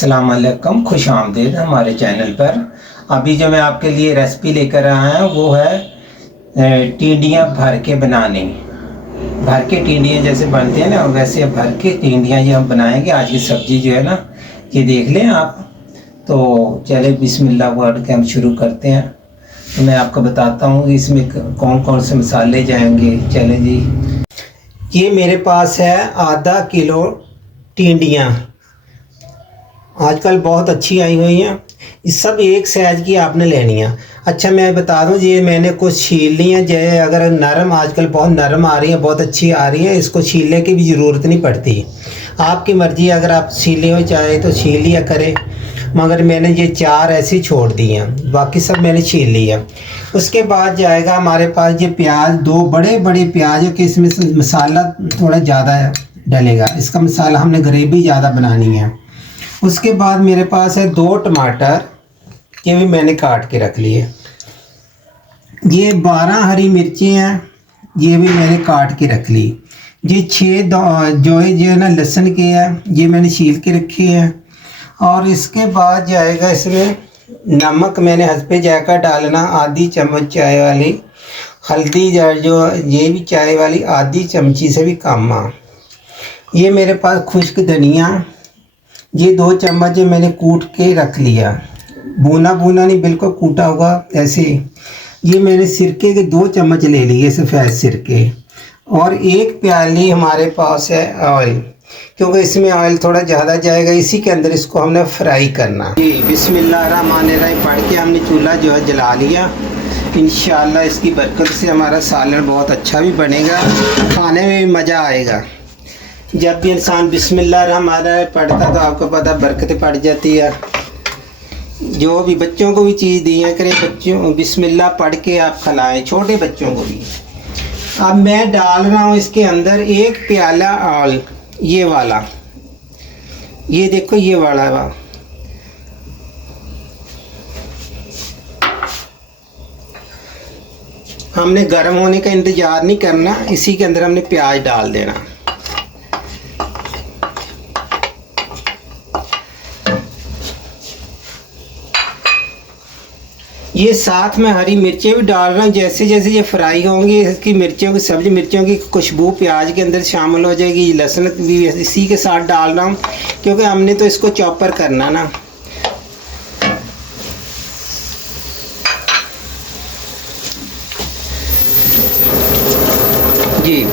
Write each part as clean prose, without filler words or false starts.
अस्सलाम वालेकुम, खुश आमदीद हमारे चैनल पर। अभी जो मैं आपके लिए रेसिपी लेकर आया हूँ वो है टिंडियाँ भर के बनाने। भर के टिंडियाँ जैसे बनते हैं ना वैसे भर के टिंडियाँ ये हम बनाएंगे। आज की सब्ज़ी जो है ना ये देख लें आप। तो चले बिस्मिल्लाह वर्ड के हम शुरू करते हैं। तो मैं आपको बताता हूँ कि इसमें कौन कौन से मसाले जाएंगे। चले जी, ये मेरे पास है आधा किलो टिंडियाँ, आजकल बहुत अच्छी आई हुई हैं। इस सब एक साइज़ की आपने लेनी है। अच्छा मैं बता दूं, ये मैंने कुछ छील ली हैं। जैसे अगर नरम, आजकल बहुत नरम आ रही है, बहुत अच्छी आ रही है, इसको छीलने की भी ज़रूरत नहीं पड़ती। आपकी मर्ज़ी, अगर आप छीले हो चाहे तो छील लिया करें, मगर मैंने ये 4 ऐसी छोड़ दी हैं, बाकी सब मैंने छील लिया। उसके बाद जाएगा हमारे पास ये प्याज, 2 बड़े बड़े प्याज है कि इसमें मसाला थोड़ा ज़्यादा डलेगा। इसका मसाला हमने ग्रेवी ज़्यादा बनानी है। उसके बाद मेरे पास है 2 टमाटर, ये भी मैंने काट के रख लिए। ये 12 हरी मिर्ची हैं, ये भी मैंने काट के रख ली। ये 6 जो है ना लहसुन के है, ये मैंने छील के रखे हैं। और इसके बाद जाएगा इसमें नमक, मैंने हस्बे जायका डालना आधी चम्मच चाय वाली। हल्दी जो ये भी चाय वाली आधी चमची से भी कम आ। ये मेरे पास खुश्क धनिया, ये 2 चम्मच मैंने कूट के रख लिया। भुना भुना नहीं, बिल्कुल कूटा होगा ऐसे। ये मैंने सिरके के 2 चम्मच ले लिए, सफ़ेद सिरके। और 1 प्याली हमारे पास है ऑयल, क्योंकि इसमें ऑयल थोड़ा ज़्यादा जाएगा। इसी के अंदर इसको हमने फ्राई करना। जी बिस्मिल्लाहिर्रहमानिर्रहीम पढ़ के हमने चूल्हा जो है जला लिया। इंशाअल्लाह इसकी बरकत से हमारा सालन बहुत अच्छा भी बनेगा, खाने में भी मज़ा आएगा। जब भी इंसान बिस्मिल्लाहिर्रहमानिर्रहीम पढ़ता तो आपको पता बरकत पड़ जाती है। जो भी बच्चों को भी चीज़ दी है करें, बच्चों बिस्मिल्लाह पढ़ के आप खिलाएं, छोटे बच्चों को भी। अब मैं डाल रहा हूँ इसके अंदर 1 प्याला ऑयल, ये वाला, ये देखो ये वाला हमने गर्म होने का इंतज़ार नहीं करना, इसी के अंदर हमने प्याज डाल देना। ये साथ में हरी मिर्चें भी डाल रहा हूँ। जैसे जैसे ये फ्राई होंगी इसकी मिर्चों की सब्ज़ी, मिर्चों की खुशबू प्याज के अंदर शामिल हो जाएगी। लहसुन भी इसी के साथ डाल रहा हूँ, क्योंकि हमने तो इसको चॉपर करना ना। जी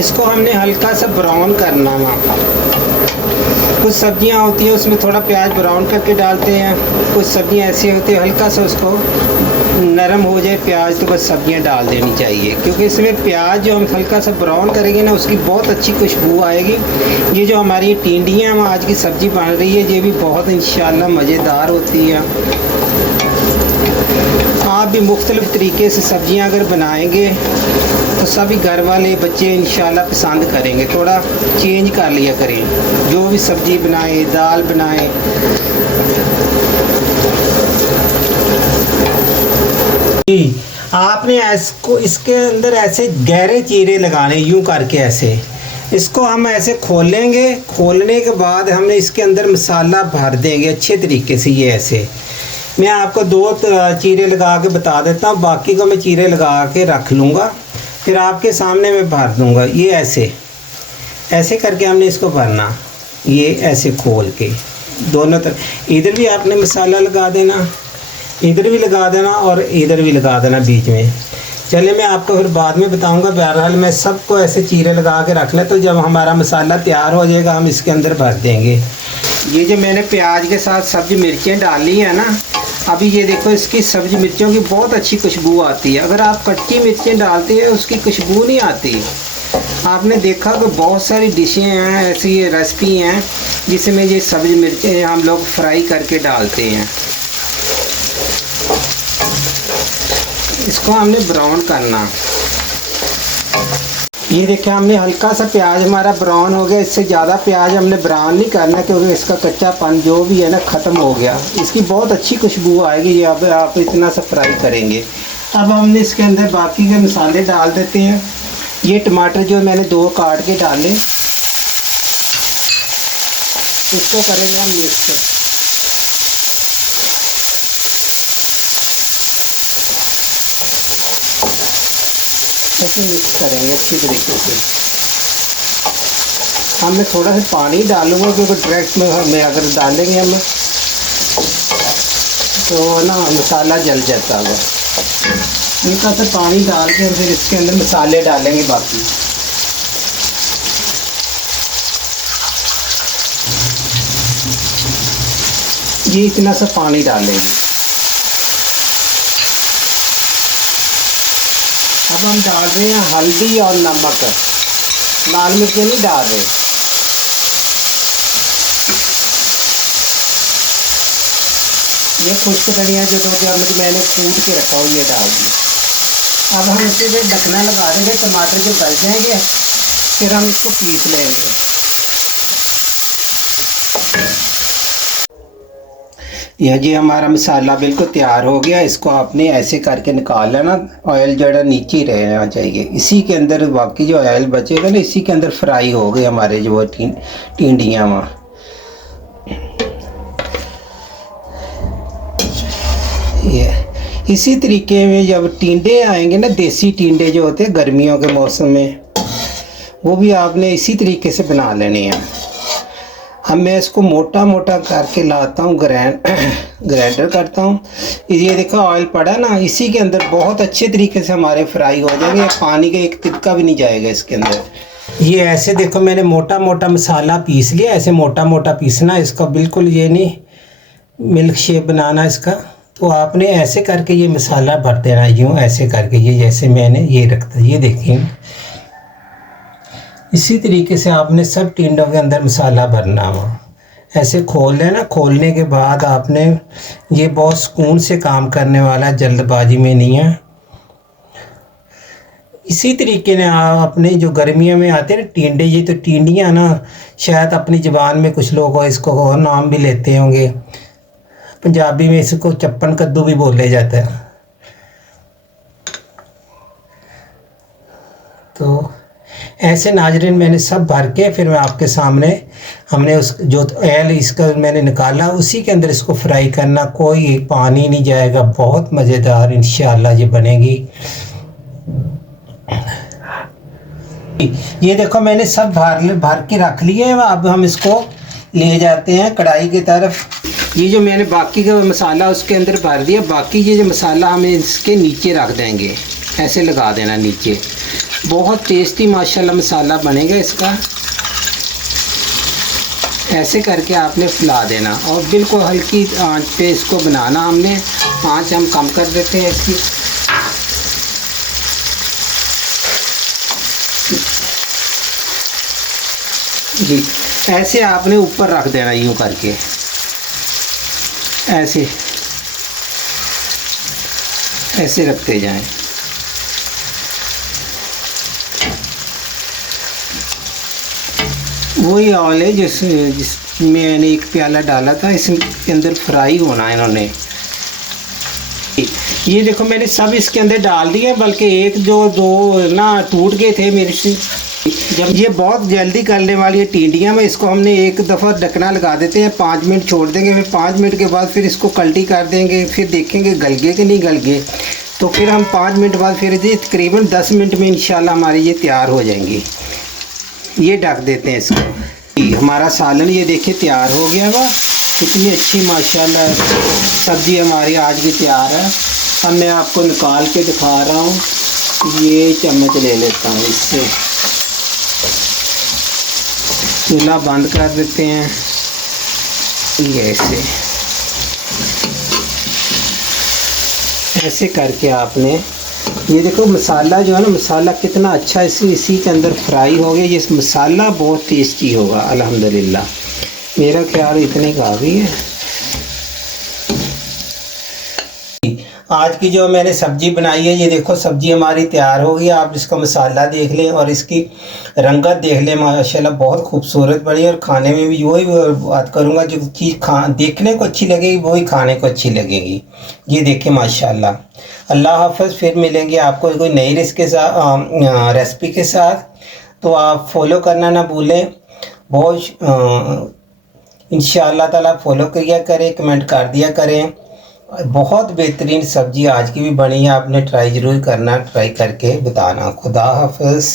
इसको हमने हल्का सा ब्राउन करना है। कुछ सब्जियां होती हैं उसमें थोड़ा प्याज ब्राउन करके डालते हैं, कुछ सब्जियां ऐसी होती है हल्का सा उसको नरम हो जाए प्याज तो बस सब्जियां डाल देनी चाहिए, क्योंकि इसमें प्याज जो हम हल्का सा ब्राउन करेंगे ना उसकी बहुत अच्छी खुशबू आएगी। ये जो हमारी टिंडियाँ हम आज की सब्ज़ी बन रही है ये भी बहुत इंशाअल्लाह मज़ेदार होती है। आप भी मुख्तलिफ़ तरीके से सब्ज़ियाँ अगर बनाएंगे तो सभी घर वाले बच्चे इंशाल्लाह पसंद करेंगे। थोड़ा चेंज कर लिया करें, जो भी सब्ज़ी बनाएं, दाल बनाएं। आपने इसको इसके अंदर ऐसे गहरे चीरे लगाने, यूं करके ऐसे इसको हम ऐसे खोलेंगे। खोलने के बाद हमने इसके अंदर मसाला भर देंगे अच्छे तरीके से। ये ऐसे मैं आपको 2 चीरे लगा के बता देता हूँ, बाकी को मैं चीरे लगा के रख लूँगा, फिर आपके सामने मैं भर दूँगा। ये ऐसे ऐसे करके हमने इसको भरना, ये ऐसे खोल के दोनों तरफ। इधर भी आपने मसाला लगा देना, इधर भी लगा देना और इधर भी लगा देना बीच में। चलिए मैं आपको फिर बाद में बताऊंगा। बहरहाल मैं सबको ऐसे चीरे लगा के रख लें, तो जब हमारा मसाला तैयार हो जाएगा हम इसके अंदर भर देंगे। ये जो मैंने प्याज के साथ सब्ज़ी मिर्चें डाली है ना, अभी ये देखो इसकी सब्ज़ी मिर्चों की बहुत अच्छी खुशबू आती है। अगर आप कच्ची मिर्चें डालते हैं उसकी खुशबू नहीं आती। आपने देखा कि बहुत सारी डिशें हैं, ऐसी ये रेसिपी हैं जिसमें ये सब्ज़ी मिर्चें हम लोग फ्राई करके डालते हैं। इसको हमने ब्राउन करना। ये देखिए हमने हल्का सा प्याज हमारा ब्राउन हो गया। इससे ज़्यादा प्याज हमने ब्राउन नहीं करना, क्योंकि इसका कच्चापन जो भी है ना ख़त्म हो गया। इसकी बहुत अच्छी खुशबू आएगी ये आप इतना सा फ्राई करेंगे। अब हमने इसके अंदर बाकी के मसाले डाल देते हैं। ये टमाटर जो मैंने 2 काट के डाले, इसको करेंगे हम मिक्स। ऐसे मिक्स करेंगे अच्छी तरीके से। हम मैं थोड़ा सा पानी डालूंगा क्योंकि डायरेक्ट में हमें अगर डालेंगे हम तो ना मसाला जल जाता होगा। हल्का सा पानी डाल के फिर इसके अंदर मसाले डालेंगे बाकी। ये इतना सा पानी डालेंगे। अब हम डाल रहे हैं हल्दी और नमक, लाल मिर्च नहीं डाल रहे। ये खुश्क धनिया जो मतलब मैंने कूट के रखा हुआ ये डाल दिया। अब हम इसे पे ढकना लगा देंगे। टमाटर जो गल जाएंगे फिर हम इसको पीस लेंगे। यह जी हमारा मसाला बिल्कुल तैयार हो गया। इसको आपने ऐसे करके निकाल लेना। ऑयल जड़ा नीचे ही रहना चाहिए। इसी के अंदर बाकी जो ऑयल बचेगा ना इसी के अंदर फ्राई हो गए हमारे जो टिंडियाँ वहाँ। ये इसी तरीके में जब टिंडे आएंगे ना, देसी टिंडे जो होते हैं गर्मियों के मौसम में, वो भी आपने इसी तरीके से बना लेने हैं। अब मैं इसको मोटा मोटा करके लाता हूँ, ग्राइंडर करता हूँ। ये देखो ऑयल पड़ा ना, इसी के अंदर बहुत अच्छे तरीके से हमारे फ्राई हो जाएंगे। पानी का एक तिनका भी नहीं जाएगा इसके अंदर। ये ऐसे देखो मैंने मोटा मोटा मसाला पीस लिया। ऐसे मोटा मोटा पीसना इसका, बिल्कुल ये नहीं मिल्क शेप बनाना इसका। तो आपने ऐसे करके ये मसाला भर देना, यूँ ऐसे करके। ये जैसे मैंने ये रखता, ये देखिए इसी तरीके से आपने सब टिंडों के अंदर मसाला भरना हो। ऐसे खोल लेना। खोलने के बाद आपने, ये बहुत सुकून से काम करने वाला है, जल्दबाजी में नहीं है। इसी तरीके ने आप अपने जो गर्मियों में आते हैं ना टिंडे, ये तो टिंडियाँ ना शायद अपनी ज़बान में कुछ लोग इसको और नाम भी लेते होंगे। पंजाबी में इसको चप्पन कद्दू भी बोले जाता है। तो ऐसे नाजरीन मैंने सब भर के फिर मैं आपके सामने, हमने उस जो ऑयल इसका मैंने निकाला उसी के अंदर इसको फ्राई करना। कोई पानी नहीं जाएगा। बहुत मज़ेदार इंशाअल्लाह ये बनेगी। ये देखो मैंने सब भर के रख लिए हैं। अब हम इसको ले जाते हैं कढ़ाई की तरफ। ये जो मैंने बाकी का मसाला उसके अंदर भर दिया, बाकी ये जो मसाला हमें इसके नीचे रख देंगे। ऐसे लगा देना नीचे। बहुत टेस्टी माशाल्लाह मसाला बनेगा इसका। ऐसे करके आपने फैला देना और बिल्कुल हल्की आंच पे इसको बनाना। हमने आंच हम कम कर देते हैं इसकी। जी ऐसे आपने ऊपर रख देना यूँ करके, ऐसे ऐसे रखते जाएं। वही ऑयल है जिसमें मैंने एक प्याला डाला था, इसके अंदर फ्राई होना है इन्होंने। ये देखो मैंने सब इसके अंदर डाल दिया, बल्कि एक जो दो ना टूट गए थे मेरे से। जब ये बहुत जल्दी करने वाली है टिंडियाँ में, इसको हमने एक दफ़ा ढकना लगा देते हैं, 5 मिनट छोड़ देंगे। फिर 5 मिनट के बाद फिर इसको कल्टी कर देंगे, फिर देखेंगे गल गए कि नहीं गल गए। तो फिर हम 5 मिनट बाद फिर ये तकरीबन 10 मिनट में इंशाल्लाह हमारी ये तैयार हो जाएंगी। ये ढक देते हैं इसको। हमारा सालन ये देखिए तैयार हो गया हुआ। कितनी अच्छी माशाल्लाह सब्ज़ी हमारी आज भी तैयार है। अब मैं आपको निकाल के दिखा रहा हूँ। ये चम्मच ले लेता हूँ, इससे चूल्हा बंद कर देते हैं। ये ऐसे करके आपने, ये देखो मसाला जो है ना, मसाला कितना अच्छा इसी के अंदर फ्राई हो गया। ये मसाला बहुत टेस्टी होगा अल्हम्दुलिल्लाह। मेरा ख्याल इतने काफ़ी है। आज की जो मैंने सब्ज़ी बनाई है, ये देखो सब्ज़ी हमारी तैयार हो गई। आप इसका मसाला देख लें और इसकी रंगत देख लें, माशाल्लाह बहुत खूबसूरत बनी। और खाने में भी वही बात करूँगा, जो चीज़ देखने को अच्छी लगेगी वही खाने को अच्छी लगेगी। ये देखें माशाल्लाह। अल्लाह हाफ़िज़। फिर मिलेंगे आपको कोई नई रेसिपी के साथ। तो आप फॉलो करना ना भूलें। बहुत इंशाअल्लाह ताला फॉलो किया करें, कमेंट कर दिया करें। बहुत बेहतरीन सब्जी आज की भी बनी है, आपने ट्राई ज़रूर करना, ट्राई करके बताना। खुदा हाफिज़।